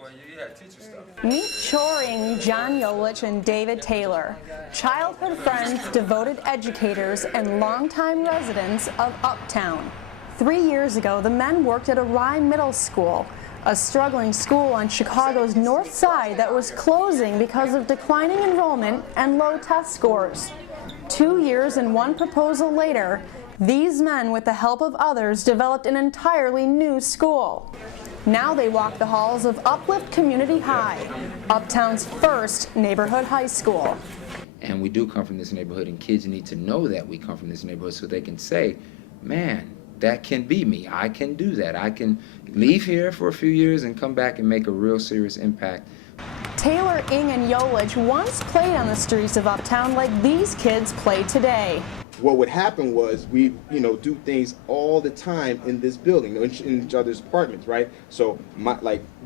Well, yeah, teacher stuff. Meet Choring, John Yolich, and David Taylor, childhood friends, devoted educators, and longtime residents of Uptown. 3 years ago, the men worked at Rye Middle School, a struggling school on Chicago's north side that was closing because of declining enrollment and low test scores. 2 years and one proposal later, these men, with the help of others, developed an entirely new school. Now they walk the halls of Uplift Community High, Uptown's first neighborhood high school. And we do come from this neighborhood, and kids need to know that we come from this neighborhood so they can say, man, that can be me. I can do that. I can leave here for a few years and come back and make a real serious impact. Taylor, Ing, and Yolich once played on the streets of Uptown like these kids play today. What would happen was we, do things all the time in this building, in each other's apartments, right? So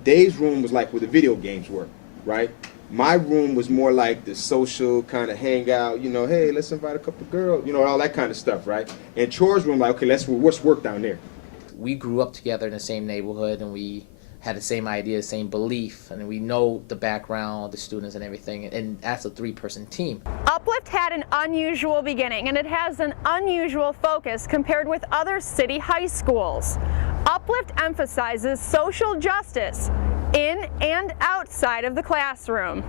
Dave's room was like where the video games were, right? My room was more like the social kind of hangout, hey, let's invite a couple girls, all that kind of stuff, right? And Troy's room, like, okay, let's work down there. We grew up together in the same neighborhood, and we had the same idea, same belief, and we know the background, the students and everything, and that's a three-person team. Uplift had an unusual beginning, and it has an unusual focus compared with other city high schools. Uplift emphasizes social justice in and outside of the classroom.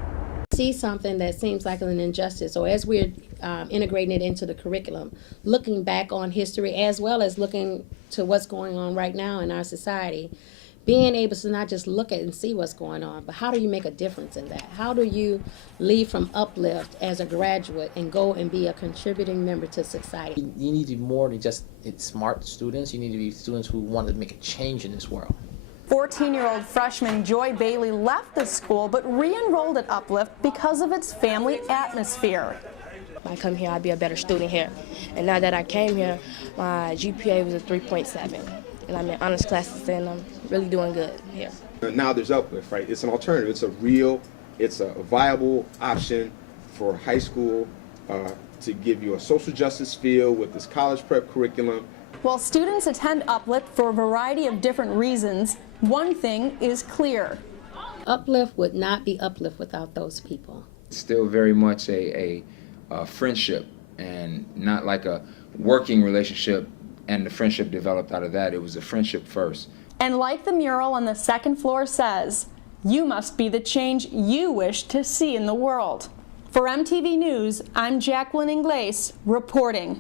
See something that seems like an injustice, or as we're integrating it into the curriculum, looking back on history as well as looking to what's going on right now in our society, being able to not just look at and see what's going on, but how do you make a difference in that? How do you leave from Uplift as a graduate and go and be a contributing member to society? You need to be more than just smart students. You need to be students who want to make a change in this world. 14-year-old freshman Joy Bailey left the school but re-enrolled at Uplift because of its family atmosphere. If I come here, I'd be a better student here. And now that I came here, my GPA was a 3.7. And I'm in honors classes, and I'm really doing good here. Now there's Uplift, right? It's an alternative. It's a viable option for high school to give you a social justice feel with this college prep curriculum. While students attend Uplift for a variety of different reasons, one thing is clear. Uplift would not be Uplift without those people. It's still very much a friendship, and not like a working relationship, and the friendship developed out of that. It was a friendship first. And like the mural on the second floor says, you must be the change you wish to see in the world. For MTV News, I'm Jacqueline Ingles reporting.